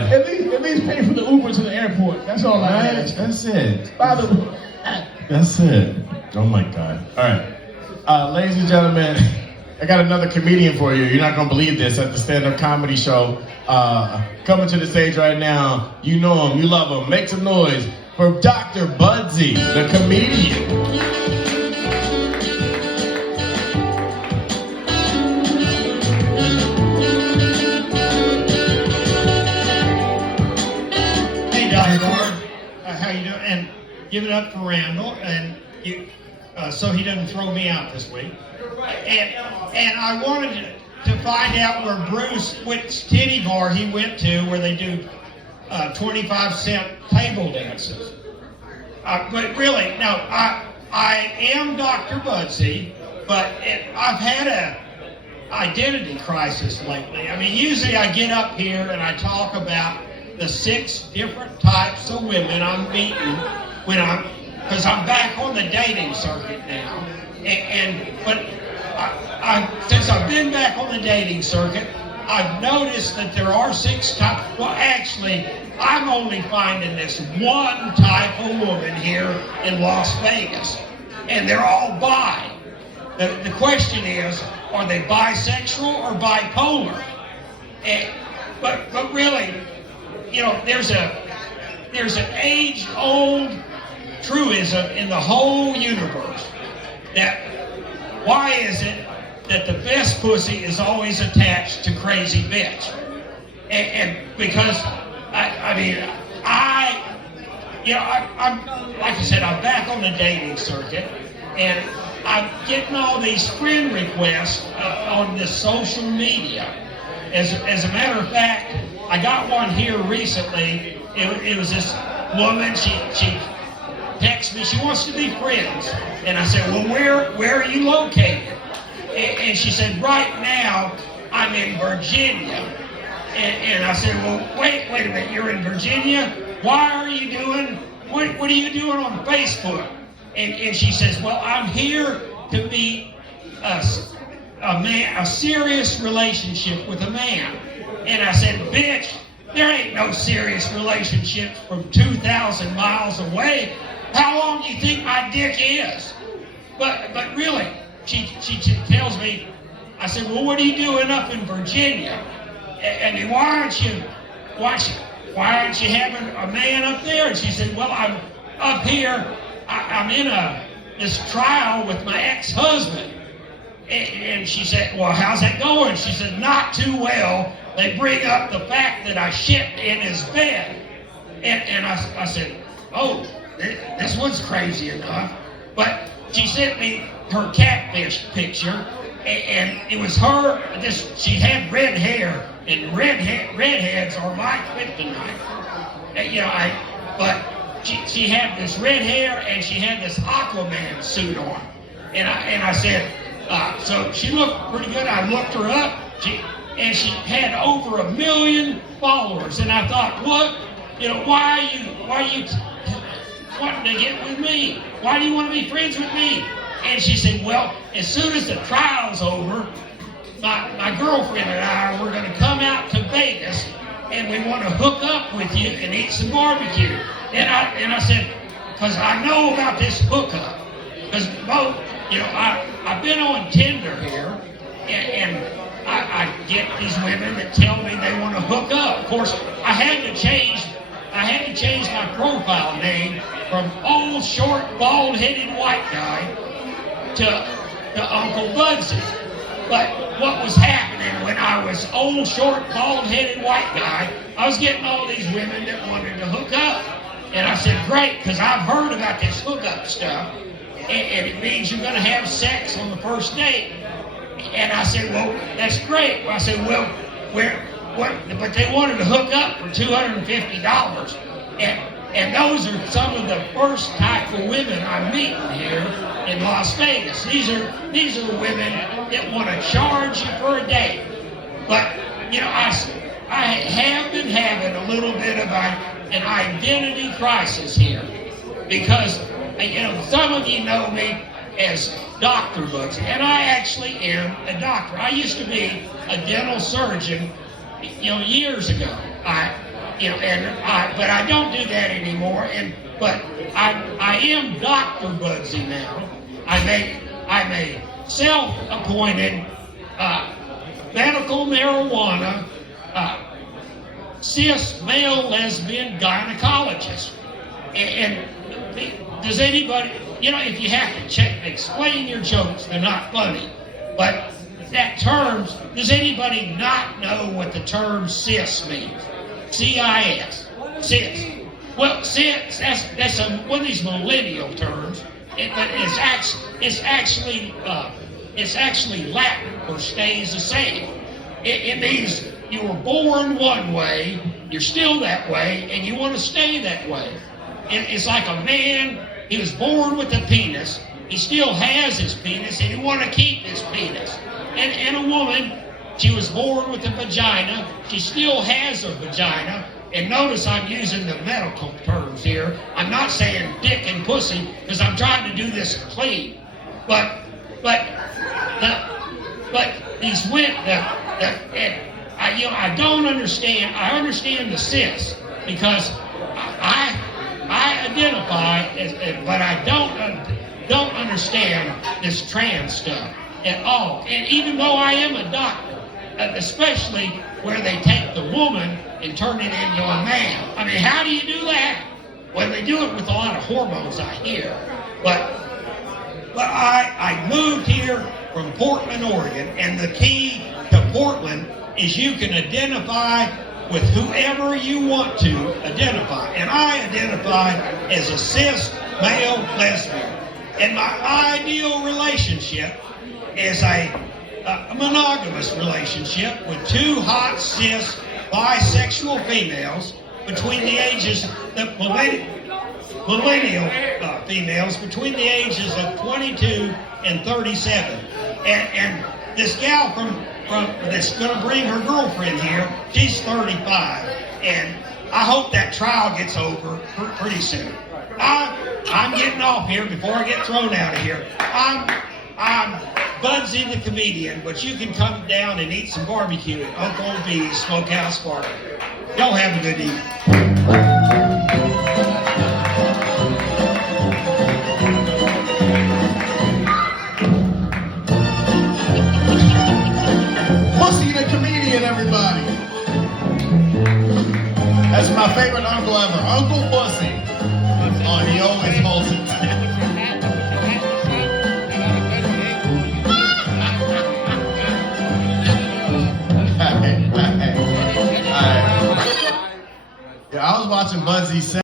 God. At least pay for the Uber to the airport. That's all I ask. That's it. By the That's it. Oh my God. All right. Ladies and gentlemen, I got another comedian for you. You're not going to believe this at the stand-up comedy show. Coming to the stage right now. You know him. You love him. Make some noise for Dr. Budsy, the comedian. How you doing? And give it up for Randall, and you, so he doesn't throw me out this week. And I wanted to find out where Bruce, which titty bar he went to, where they do 25-cent table dances. But really, no, I am Dr. Budsy, but I've had a identity crisis lately. I mean, usually I get up here and I talk about the 6 different types of women I'm meeting because I'm back on the dating circuit now. But since I've been back on the dating circuit, I've noticed that there are 6 types. Well, actually, I'm only finding this one type of woman here in Las Vegas, and they're all bi. The question is, are they bisexual or bipolar? But really, you know, there's an age-old truism in the whole universe that why is it that the best pussy is always attached to crazy bitch? And because I'm like I said, I'm back on the dating circuit, and I'm getting all these friend requests on the social media. As a matter of fact, I got one here recently. It was this woman. She texted me. She wants to be friends, and I said, "Well, where are you located?" And she said, "Right now, I'm in Virginia." And I said, "Well, wait a minute. You're in Virginia? Why are you doing? What are you doing on Facebook?" And she says, "Well, I'm here to meet a serious relationship with a man." And I said, "Bitch, there ain't no serious relationships from 2,000 miles away. How long do you think my dick is?" But really, she tells me, I said, "Well, what are you doing up in Virginia? And why aren't you having a man up there?" And she said, "Well, I'm up here. I'm in this trial with my ex-husband." And she said, "Well, how's that going?" She said, "Not too well. They bring up the fact that I shit in his bed." And I said, "Oh, this one's crazy enough." But she sent me her catfish picture, and it was her. She had red hair, and redheads are my kryptonite. But she had this red hair, and she had this Aquaman suit on, and I said, so she looked pretty good. I looked her up. And she had over 1 million followers, and I thought, what? Why are you wanting to get with me? Why do you want to be friends with me? And she said, "Well, as soon as the trial's over, my girlfriend and I, we're going to come out to Vegas, and we want to hook up with you and eat some barbecue." And I said, because I know about this hookup, because I've been on Tinder here, and I get these women that tell me they want to hook up. Of course, I had to change my profile name from old, short, bald-headed white guy to Uncle Budsy. But what was happening when I was old, short, bald-headed white guy, I was getting all these women that wanted to hook up. And I said, great, because I've heard about this hookup stuff, and it means you're going to have sex on the first date. And I said, well, that's great. I said, well, but they wanted to hook up for $250. And those are some of the first type of women I'm meeting here in Las Vegas. These are the women that want to charge you for a date. But, I have been having a little bit of an identity crisis here. Because, some of you know me as Dr. Budsy, and I actually am a doctor. I used to be a dental surgeon, years ago. but I don't do that anymore. But I am Dr. Budsy now. I'm a self-appointed medical marijuana cis male lesbian gynecologist. And does anybody, if you have to explain your jokes, they're not funny. But that term, does anybody not know what the term cis means? C-I-S, cis. Well, cis, that's one of these millennial terms, but it's actually Latin, or stays the same. It means you were born one way, you're still that way, and you want to stay that way. It's like a man, he was born with a penis, he still has his penis, and he wants to keep his penis. And a woman, she was born with a vagina, she still has her vagina, and notice I'm using the medical terms here. I'm not saying dick and pussy, because I'm trying to do this clean. But these women, I don't understand. I understand the cis, because I identify as, but I don't understand this trans stuff at all. And even though I am a doctor, especially where they take the woman and turn it into a man. I mean, how do you do that? Well, they do it with a lot of hormones, I hear. But I moved here from Portland, Oregon, and the key to Portland is you can identify with whoever you want to identify. And I identify as a cis male lesbian. And my ideal relationship is a monogamous relationship with two hot cis bisexual females between the ages, millennial females between the ages of 22 and 37. And this gal from that's going to bring her girlfriend here, she's 35, and I hope that trial gets over pretty soon. I'm getting off here before I get thrown out of here. I'm Budsy the comedian, but you can come down and eat some barbecue at Uncle B's Smokehouse Barbecue. Y'all have a good evening. Bussy the comedian, everybody. That's my favorite uncle ever, Uncle Bussy. Oh, he always holds it down. Yeah, I was watching Budsy